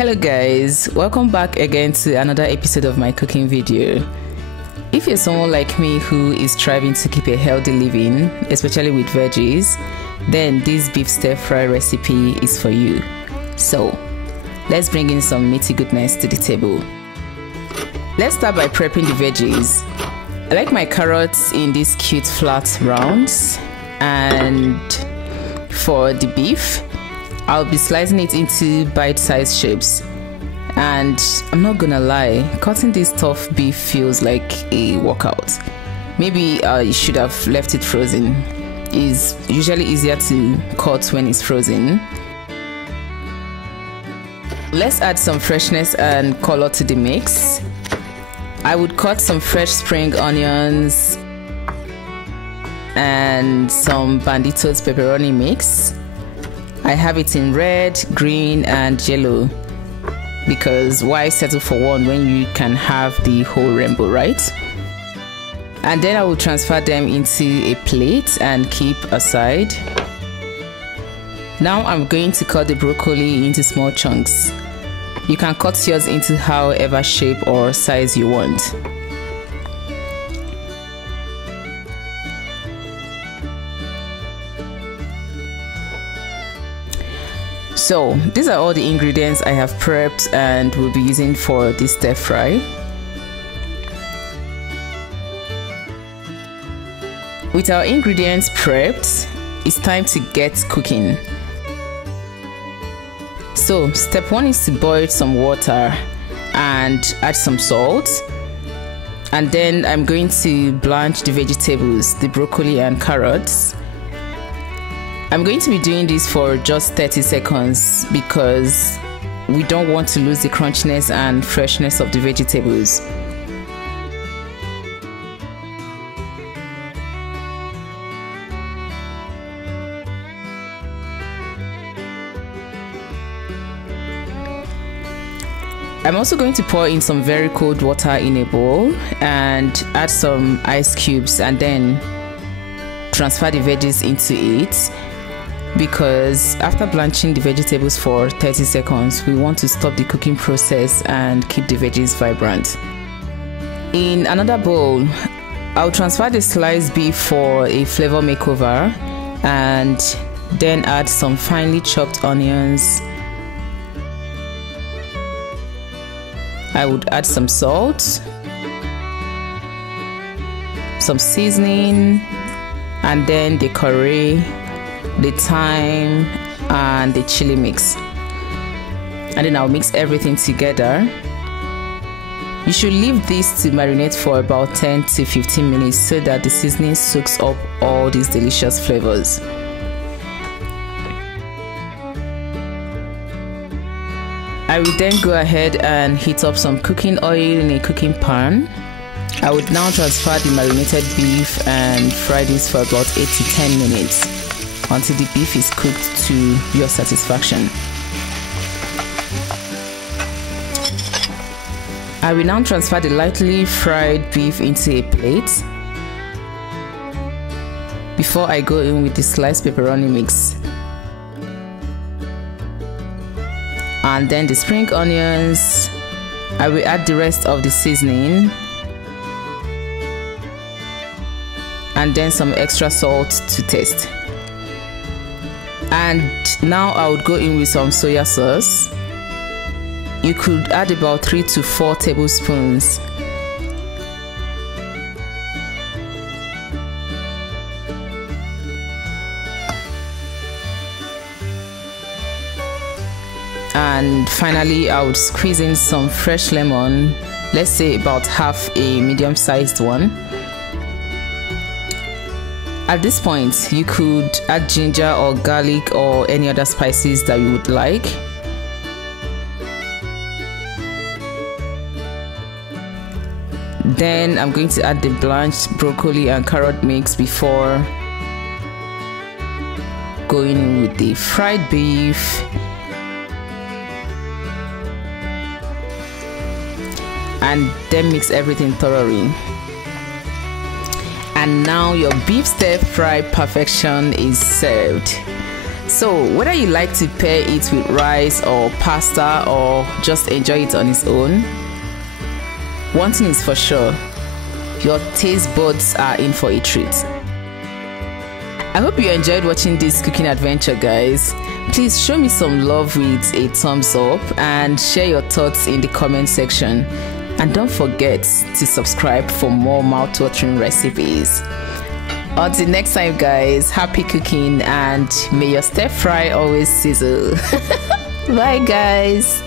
Hello guys, welcome back again to another episode of my cooking video. If you're someone like me who is striving to keep a healthy living, especially with veggies, then this beef stir fry recipe is for you. So let's bring in some meaty goodness to the table. Let's start by prepping the veggies. I like my carrots in these cute flat rounds, and for the beef I'll be slicing it into bite-sized shapes. And I'm not gonna lie, cutting this tough beef feels like a workout. Maybe you should have left it frozen. It's usually easier to cut when it's frozen. Let's add some freshness and color to the mix. I would cut some fresh spring onions and some Bandito's pepperoni mix. I have it in red, green and yellow, because why settle for one when you can have the whole rainbow, right? And then I will transfer them into a plate and keep aside. Now I'm going to cut the broccoli into small chunks. You can cut yours into however shape or size you want. So these are all the ingredients I have prepped and will be using for this stir fry. With our ingredients prepped, it's time to get cooking. So step 1 is to boil some water and add some salt, and then I'm going to blanch the vegetables, the broccoli and carrots. I'm going to be doing this for just 30 seconds because we don't want to lose the crunchiness and freshness of the vegetables. I'm also going to pour in some very cold water in a bowl and add some ice cubes and then transfer the veggies into it, because after blanching the vegetables for 30 seconds, we want to stop the cooking process and keep the veggies vibrant. In another bowl, I'll transfer the sliced beef for a flavor makeover and then add some finely chopped onions. I would add some salt, some seasoning, and then the curry, the thyme and the chili mix, and then I'll mix everything together. You should leave this to marinate for about 10 to 15 minutes so that the seasoning soaks up all these delicious flavors. I will then go ahead and heat up some cooking oil in a cooking pan. I would now transfer the marinated beef and fry this for about 8 to 10 minutes until the beef is cooked to your satisfaction. I will now transfer the lightly fried beef into a plate before I go in with the sliced pepperoni mix, and then the spring onions. I will add the rest of the seasoning and then some extra salt to taste. And now I would go in with some soya sauce. You could add about 3 to 4 tablespoons. And finally, I would squeeze in some fresh lemon, let's say about half a medium-sized one. At this point, you could add ginger or garlic or any other spices that you would like. Then I'm going to add the blanched broccoli and carrot mix before going in with the fried beef. And then mix everything thoroughly. And now your beef stir fry perfection is served. So whether you like to pair it with rice or pasta or just enjoy it on its own, one thing is for sure, your taste buds are in for a treat. I hope you enjoyed watching this cooking adventure, guys. Please show me some love with a thumbs up and share your thoughts in the comment section. And don't forget to subscribe for more mouth-watering recipes. Until next time, guys, happy cooking and may your stir fry always sizzle. Bye, guys.